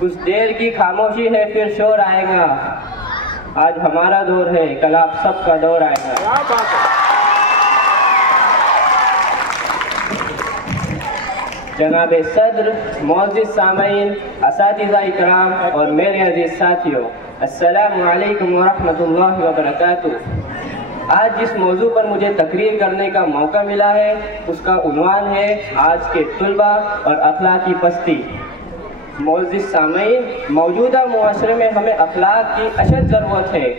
کچھ دیر کی خاموشی ہے پھر شور آئے گا. آج ہمارا دور ہے کل آپ سب کا دور آئے گا. جناب صدر، معزز سامعین، اساتذہ اکرام اور میرے عزیز ساتھیوں، السلام علیکم ورحمۃ اللہ وبرکاتہ. آج جس موضوع پر مجھے تقریر کرنے کا موقع ملا ہے اس کا عنوان ہے آج کے طلباء اور اخلاقی پستی. معزز سامعین، موجودہ معاشرے میں ہمیں اخلاق کی اشد ضرورت ہے.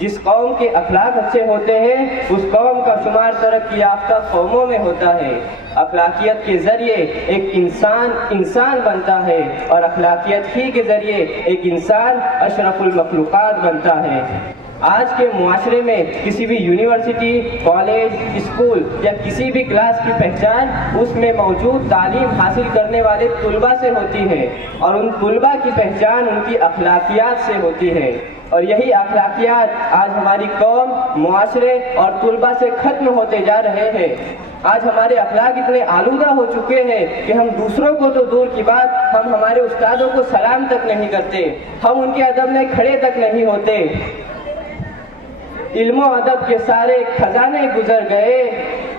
جس قوم کے اخلاق اچھے ہوتے ہیں اس قوم کا شمار ترقی یافتہ قوموں میں ہوتا ہے. اخلاقیت کے ذریعے ایک انسان بنتا ہے اور اخلاقیت ہی کے ذریعے ایک انسان اشرف المخلوقات بنتا ہے. آج کے معاشرے میں کسی بھی یونیورسٹی، کالج، اسکول یا کسی بھی کلاس کی پہچان اس میں موجود تعلیم حاصل کرنے والے طلباء سے ہوتی ہے اور ان طلباء کی پہچان ان کی اخلاقیات سے ہوتی ہے. اور یہی اخلاقیات آج ہماری قوم، معاشرے اور طلباء سے ختم ہوتے جا رہے ہیں. آج ہمارے اخلاق اتنے آلودہ ہو چکے ہیں کہ ہم دوسروں کو تو دور کی بات، ہم ہمارے استادوں کو سلام تک نہیں کرتے، ہم ان کے ادب میں کھڑے تک نہیں ہوتے. علم و ادب کے سارے خزانے گزر گئے،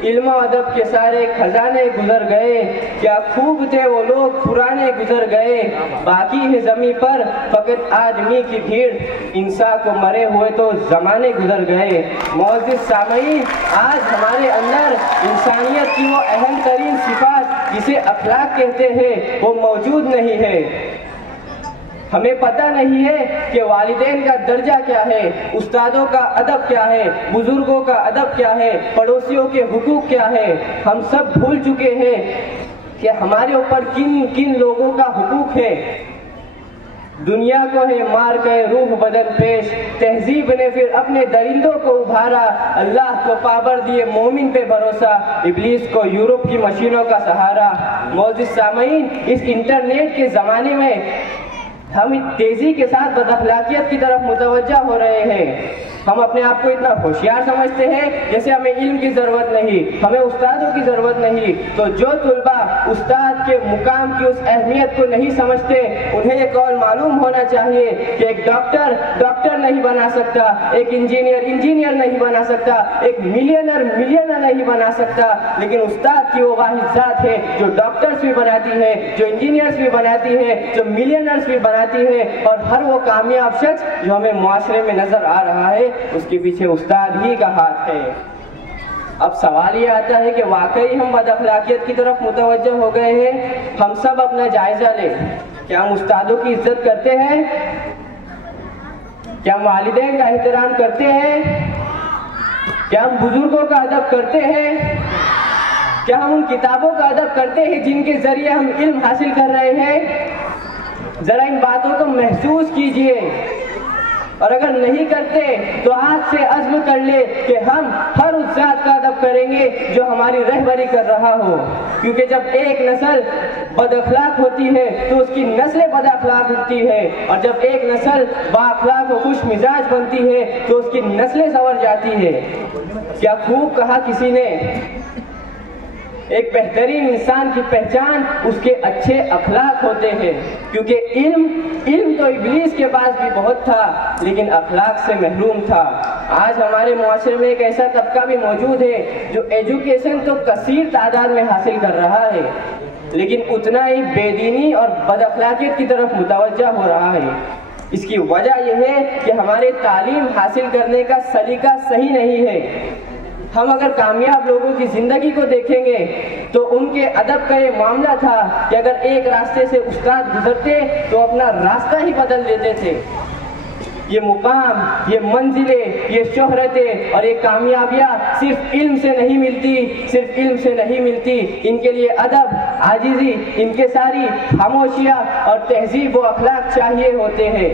علم و ادب کے سارے خزانے گزر گئے، کیا خوب تھے وہ لوگ پرانے گزر گئے. باقی ہے زمین پر فقط آدمی کی بھیڑ، انسان کو مرے ہوئے تو زمانے گزر گئے. معزز سامعین، آج ہمارے اندر انسانیت کی وہ اہم ترین صفات جسے اخلاق کہتے ہیں وہ موجود نہیں ہے. ہمیں پتہ نہیں ہے کہ والدین کا درجہ کیا ہے، استادوں کا ادب کیا ہے، بزرگوں کا ادب کیا ہے، پڑوسیوں کے حقوق کیا ہے. ہم سب بھول چکے ہیں کہ ہمارے اوپر کن کن لوگوں کا حقوق ہے. دنیا کو ہے مار کے روح بدن پیش، تہذیب نے پھر اپنے درندوں کو ابھارا. اللہ کو پابر دیے مومن پہ بھروسہ، ابلیس کو یورپ کی مشینوں کا سہارا. معزز سامعین، اس انٹرنیٹ کے زمانے میں ہم تیزی کے ساتھ بد اخلاقیت کی طرف متوجہ ہو رہے ہیں. ہم اپنے آپ کو اتنا ہوشیار سمجھتے ہیں جیسے ہمیں علم کی ضرورت نہیں، ہمیں استادوں کی ضرورت نہیں. تو جو طلباء استاد کے مقام کی اس اہمیت کو نہیں سمجھتے انہیں یہ قول معلوم ہونا چاہیے کہ ایک ڈاکٹر نہیں بنا سکتا، ایک انجینئر نہیں بنا سکتا، ایک ملینر نہیں بنا سکتا، لیکن استاد کی وہ واحد ذات ہے جو ڈاکٹرز بھی بناتی ہے، جو انجینئرز بھی بناتی ہے، جو ملینرز بھی بناتی ہے. اور ہر وہ کامیاب شخص جو ہمیں معاشرے میں نظر آ رہا ہے اس کے پیچھے استاد ہی کا ہاتھ ہے. اب سوال یہ آتا ہے کہ واقعی ہم بد اخلاقیت کی طرف متوجہ ہو گئے ہیں. ہم سب اپنا جائزہ لیں. کیا ہم استادوں کی عزت کرتے ہیں؟ کیا ہم والدین کا احترام کرتے ہیں؟ کیا ہم بزرگوں کا ادب کرتے ہیں؟ کیا ہم ان کتابوں کا ادب کرتے ہیں جن کے ذریعے ہم علم حاصل کر رہے ہیں؟ ذرا ان باتوں کو محسوس کیجئے. اور اگر نہیں کرتے تو آج سے عزم کر لے کہ ہم ہر اس ذات کا ادب کریں گے جو ہماری رہبری کر رہا ہو. کیونکہ جب ایک نسل بد اخلاق ہوتی ہے تو اس کی نسلیں بد اخلاق ہوتی ہے، اور جب ایک نسل با اخلاق و خوش مزاج بنتی ہے تو اس کی نسلیں سنور جاتی ہے. کیا خوب کہا کسی نے، ایک بہترین انسان کی پہچان اس کے اچھے اخلاق ہوتے ہیں. کیونکہ علم تو ابلیس کے پاس بھی بہت تھا لیکن اخلاق سے محروم تھا. آج ہمارے معاشرے میں ایک ایسا طبقہ بھی موجود ہے جو ایجوکیشن تو کثیر تعداد میں حاصل کر رہا ہے لیکن اتنا ہی بے دینی اور بد اخلاقیت کی طرف متوجہ ہو رہا ہے. اس کی وجہ یہ ہے کہ ہمارے تعلیم حاصل کرنے کا سلیقہ صحیح نہیں ہے. ہم اگر کامیاب لوگوں کی زندگی کو دیکھیں گے تو ان کے ادب کا یہ معاملہ تھا کہ اگر ایک راستے سے استاد گزرتے تو اپنا راستہ ہی بدل دیتے تھے. یہ مقام، یہ منزلیں، یہ شہرتیں اور یہ کامیابیاں صرف علم سے نہیں ملتی، ان کے لیے ادب، عاجزی، انکساری، خاموشیاں اور تہذیب و اخلاق چاہیے ہوتے ہیں.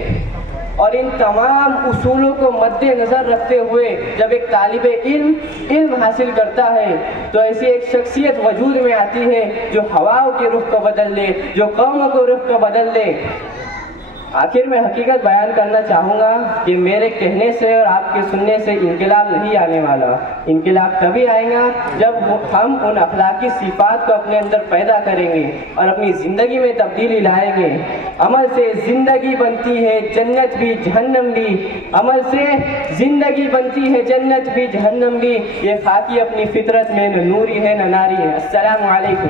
اور ان تمام اصولوں کو مد نظر رکھتے ہوئے جب ایک طالب علم حاصل کرتا ہے تو ایسی ایک شخصیت وجود میں آتی ہے جو ہواؤں کے رخ کو بدل دے، جو قوموں کو رخ کو بدل دے. آخر میں حقیقت بیان کرنا چاہوں گا کہ میرے کہنے سے اور آپ کے سننے سے انقلاب نہیں آنے والا. انقلاب تبھی آئے گا جب ہم ان اخلاقی صفات کو اپنے اندر پیدا کریں گے اور اپنی زندگی میں تبدیلی لائیں گے. عمل سے زندگی بنتی ہے جنت بھی جہنم بھی. عمل سے زندگی بنتی ہے جنت بھی جہنم بھی. یہ خاکی اپنی فطرت میں نہ نوری ہے نہ ناری ہے. السلام علیکم.